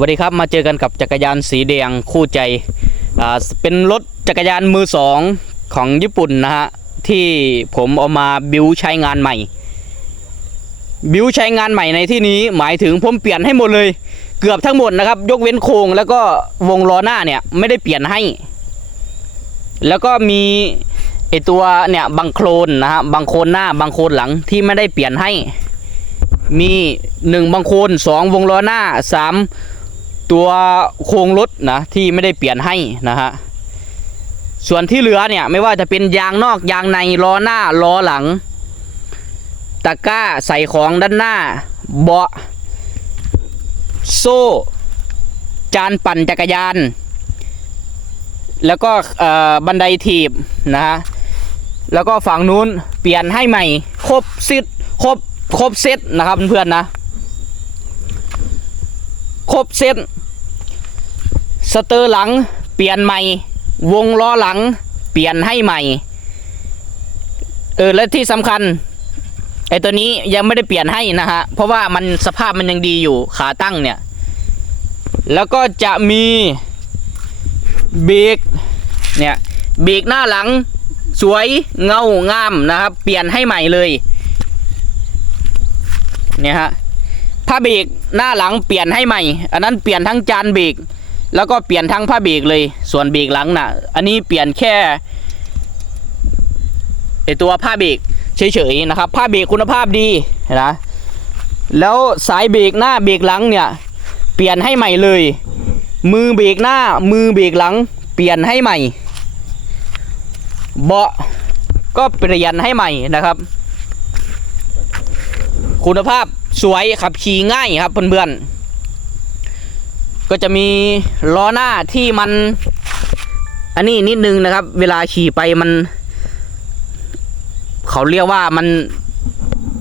วัสดีครับมาเจอกันกับจักรยานสีแดงคู่ใจอ่าเป็นรถจักรยานมือสองของญี่ปุ่นนะฮะที่ผมเอามาบิวใช้งานใหม่ บิวใช้งานใหม่ในที่นี้หมายถึงผมเปลี่ยนให้หมดเลย เกือบทั้งหมดนะครับ ยกเว้นโครงแล้วก็วงล้อหน้าเนี่ยไม่ได้เปลี่ยนให้ แล้วก็มีไอตัวเนี่ยบังโคลนนะฮะบังโคลนหน้าบังโคลนหลังที่ไม่ได้เปลี่ยนให้ มีหนึ่งบางโคนสองวงล้อหน้าสาม ตัวโครงรถนะที่ไม่ได้เปลี่ยนให้นะฮะส่วนที่เหลือเนี่ยไม่ว่าจะเป็นยางนอกยางในล้อหน้าล้อหลัง ตะกร้าใส่ของด้านหน้า เบาะโซ่ จานปั่นจักรยาน แล้วก็เอ่อบันไดถีบนะฮะแล้วก็ฝั่งนู้นเปลี่ยนให้ใหม่ ครบซิดครบครบเซตนะครับเพื่อนๆนะ ครบเซต สเตอร์หลังเปลี่ยนใหม่ วงล้อหลัง เปลี่ยนให้ใหม่เออและที่สำคัญไอตัวนี้ยังไม่ได้เปลี่ยนให้นะฮะเพราะว่ามันสภาพมันยังดีอยู่ขาตั้งเนี่ย แล้วก็จะมีเบรกเนี่ยเบรกหน้าหลังสวยเงางามนะครับ เปลี่ยนให้ใหม่เลยเนี่ยฮะผ้าเบรกหน้าหลังเปลี่ยนให้ใหม่ อันนั้นเปลี่ยนทั้งจานเบรก แล้วก็เปลี่ยนทั้งผ้าเบรกเลย ส่วนเบรกหลังน่ะ อันนี้เปลี่ยนแค่ไอตัวผ้าเบรกเฉยๆนะครับ ผ้าเบรกคุณภาพดีนะแล้วสายเบรกหน้าเบรกหลังเนี่ย เปลี่ยนให้ใหม่เลย มือเบรกหน้ามือเบรกหลัง เปลี่ยนให้ใหม่ เบาะก็เปลี่ยนให้ใหม่นะครับ คุณภาพสวยขับขี่ง่ายครับเพื่อนๆ ก็จะมีล้อหน้าที่มัน อันนี้นิดนึงนะครับ เวลาขี่ไปมัน เขาเรียกว่ามัน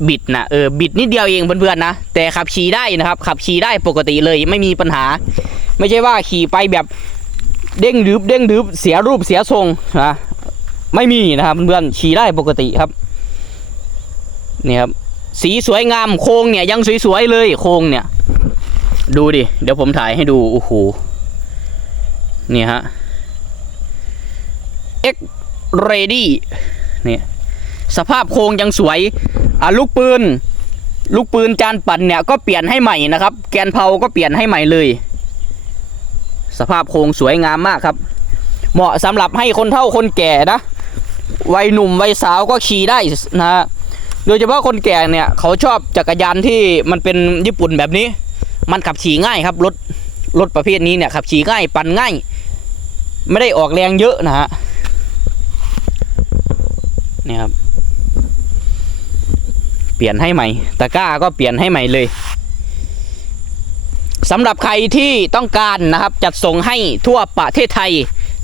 บิดนะเออบิดนิดเดียวเองเพื่อนๆนะแต่ขับขี่ได้นะครับ ขับขี่ได้ปกติเลยไม่มีปัญหา ไม่ใช่ว่าขี่ไปแบบเด้งดืบเด้งดืบเสียรูปเสียทรงนะไม่มีนะครับเพื่อนๆขี่ได้ปกติครับนี่ครับสีสวยงามโครงเนี่ยยังสวยๆเลยโครงเนี่ย ดูดิ เดี๋ยวผมถ่ายให้ดู โอ้โห นี่ฮะ X ready เนี่ยสภาพโครงยังสวยอะลูกปืน ลูกปืนจานปั่นเนี่ยก็เปลี่ยนให้ใหม่นะครับ แกนเพาก็เปลี่ยนให้ใหม่เลย สภาพโครงสวยงามมากครับ เหมาะสำหรับให้คนเฒ่าคนแก่นะ วัยหนุ่มวัยสาวก็ขี่ได้นะฮะโดยเฉพาะคนแก่เนี่ยเขาชอบจักรยานที่มันเป็นญี่ปุ่นแบบนี้ มันขับขี่ง่ายครับรถรถประเภทนี้เนี่ยขับขี่ง่ายปั่นง่าย ไม่ได้ออกแรงเยอะนะฮะนี่ครับ เปลี่ยนให้ใหม่ตะกร้าก็เปลี่ยนให้ใหม่เลยสำหรับใครที่ต้องการนะครับ จัดส่งให้ทั่วประเทศไทย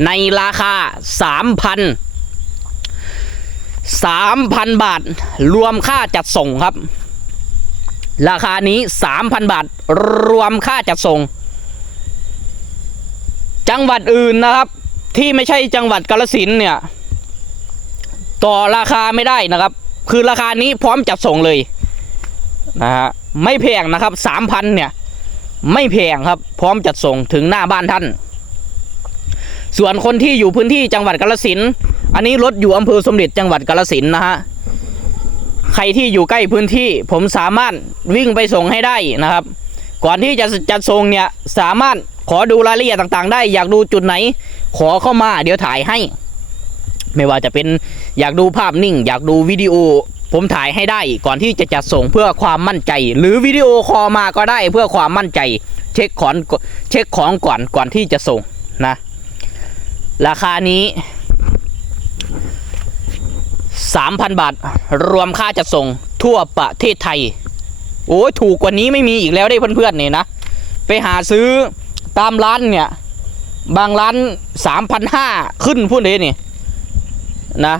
ในราคา 3,000 3,000 บาท รวมค่าจัดส่งครับ ราคานี้ 3,000 บาท รวมค่าจัดส่ง จังหวัดอื่นนะครับ ที่ไม่ใช่จังหวัดกาฬสินเนี่ย ต่อราคาไม่ได้นะครับ คือราคานี้พร้อมจัดส่งเลยนะฮะไม่แพงนะครับ 3,000 เนี่ย ไม่แพงครับ พร้อมจัดส่งถึงหน้าบ้านท่าน ส่วนคนที่อยู่พื้นที่จังหวัดกาฬสินอันนี้รถอยู่อำเภอสมเด็จจังหวัดกาฬสินนะฮะ ใครที่อยู่ใกล้พื้นที่ ผมสามารถวิ่งไปส่งให้ได้นะครับ ก่อนที่จะจัดส่งเนี่ยสามารถขอดูรายละเอียดต่างๆ ได้ อยากดูจุดไหน ขอเข้ามาเดี๋ยวถ่ายให้ ไม่ว่าจะเป็นอยากดูภาพนิ่ง อยากดูวิดีโอ ผมถ่ายให้ได้ ก่อนที่จะจัดส่งเพื่อความมั่นใจ หรือวิดีโอคอมาก็ได้เพื่อความมั่นใจ เช็คของเช็คของก่อนก่อนที่จะส่งนะ ราคานี้ 3,000 บาท รวมค่าจัดส่งทั่วประเทศไทย โอ้ยถูกกว่านี้ไม่มีอีกแล้วได้เพื่อนๆเนี่ยนะ ไปหาซื้อตามร้านเนี่ย บางร้าน 3,500 ขึ้นพูดเลยนี่นะ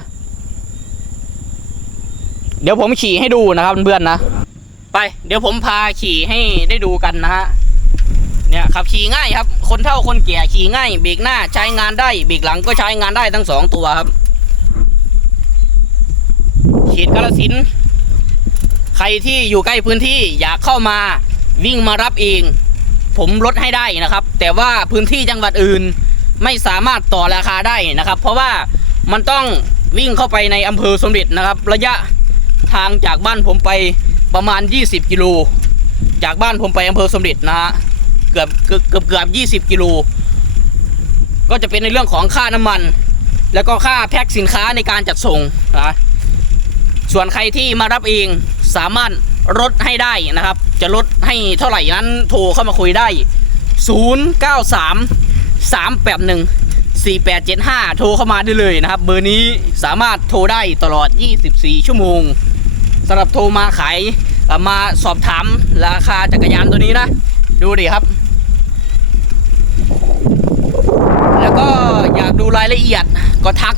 เดี๋ยวผมขี่ให้ดูนะครับเพื่อนๆนะ ไป เดี๋ยวผมพาขี่ให้ได้ดูกันนะฮะเนี่ยขับขี่ง่ายครับ คนเฒ่าคนแก่ขี่ง่ายเบรกหน้าใช้งานได้เบรกหลังก็ใช้งานได้ทั้งสองตัวครับ เขตกาลสินใครที่อยู่ใกล้พื้นที่อยากเข้ามาวิ่งมารับเอง ผมลดให้ได้นะครับ แต่ว่าพื้นที่จังหวัดอื่นไม่สามารถต่อราคาได้นะครับ เพราะว่ามันต้องวิ่งเข้าไปในอำเภอสมเด็จนะครับ ระยะทางจากบ้านผมไปประมาณ 20 กิโลจากบ้านผมไปอำเภอสมเด็จนะฮะเกือบเกือบเกือบเกือบ20 กิโลก็จะเป็นในเรื่องของค่าน้ำมัน แล้วก็ค่าแพ็คสินค้าในการจัดส่งนะ ส่วนใครที่มารับเองสามารถลดให้ได้นะครับ จะลดให้เท่าไหร่นั้นโทรเข้ามาคุยได้ 093 381 4875 โทรเข้ามาได้เลยนะครับ เบอร์นี้สามารถโทรได้ตลอด 24 ชั่วโมงสำหรับโทรมาขายมาสอบถามราคาจักรยานตัวนี้นะ ดูดิครับ แล้วก็อยากดูรายละเอียดก็ทัก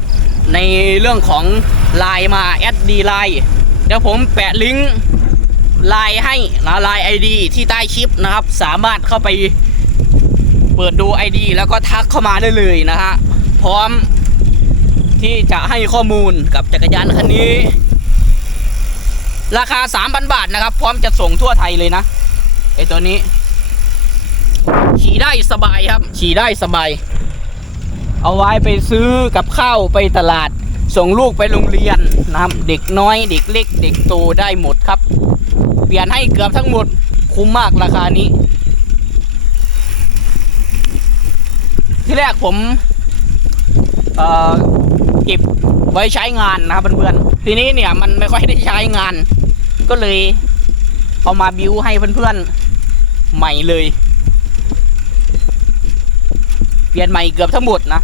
ในเรื่องของ ไลน์มาแอดดีไลน์เดี๋ยวผมแปะลิงก์ไลน์ให้นะไลน์ไอดีที่ใต้คลิปนะครับ สามารถเข้าไปเปิดดู ID แล้วก็ทักเข้ามาได้เลยนะฮะพร้อมที่จะให้ข้อมูลกับจักรยานคันนี้ ราคา 3,000 บาทนะครับ พร้อมจะส่งทั่วไทยเลยนะไอตัวนี้ ขี่ได้สบายครับ ขี่ได้สบาย เอาไว้ไปซื้อกับข้าวไปตลาด ส่งลูกไปโรงเรียนนะครับ เด็กน้อย เด็กเล็ก เด็กโตได้หมดครับ เปลี่ยนให้เกือบทั้งหมดคุ้มมากราคานี้ ที่แรกผมเอ่อเก็บไว้ใช้งานนะครับเพื่อนๆทีนี้เนี่ยมันไม่ค่อยได้ใช้งาน ก็เลยเอามาบิวให้เพื่อนๆใหม่เลย เปลี่ยนใหม่เกือบทั้งหมดนะ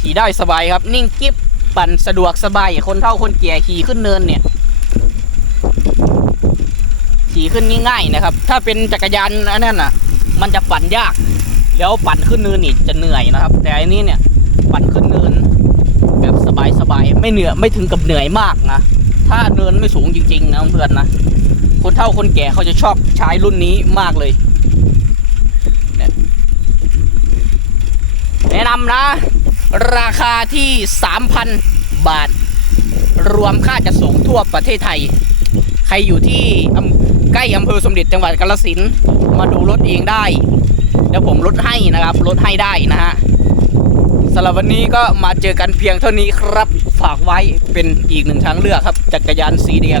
ขี่ได้สบายครับ นิ่งกิ๊บปั่นสะดวกสบาย คนเฒ่าคนแก่ขี่ขึ้นเนินเนี่ย ขี่ขึ้นง่ายๆนะครับ ถ้าเป็นจักรยานอันนั้นอะ มันจะปั่นยาก แล้วปั่นขึ้นเนินนี่จะเหนื่อยนะครับ แต่อันนี้เนี่ยปั่นขึ้นเนินแบบสบายๆไม่เหนื่อยไม่ถึงกับเหนื่อยมากนะถ้าเนินไม่สูงจริงๆนะเพื่อนนะคนเฒ่าคนแก่เขาจะชอบใช้รุ่นนี้มากเลยแนะนำนะ ราคาที่ 3,000 บาท รวมค่าจัดส่งทั่วประเทศไทย ใครอยู่ที่ใกล้อำเภอสมเด็จจังหวัดกาฬสินธุ์มาดูรถเองได้ เดี๋ยวผมลดให้นะครับลดให้ได้นะฮะสำหรับวันนี้ก็มาเจอกันเพียงเท่านี้ครับ ฝากไว้เป็นอีกหนึ่งทางเลือกครับ จักรยานสีแดง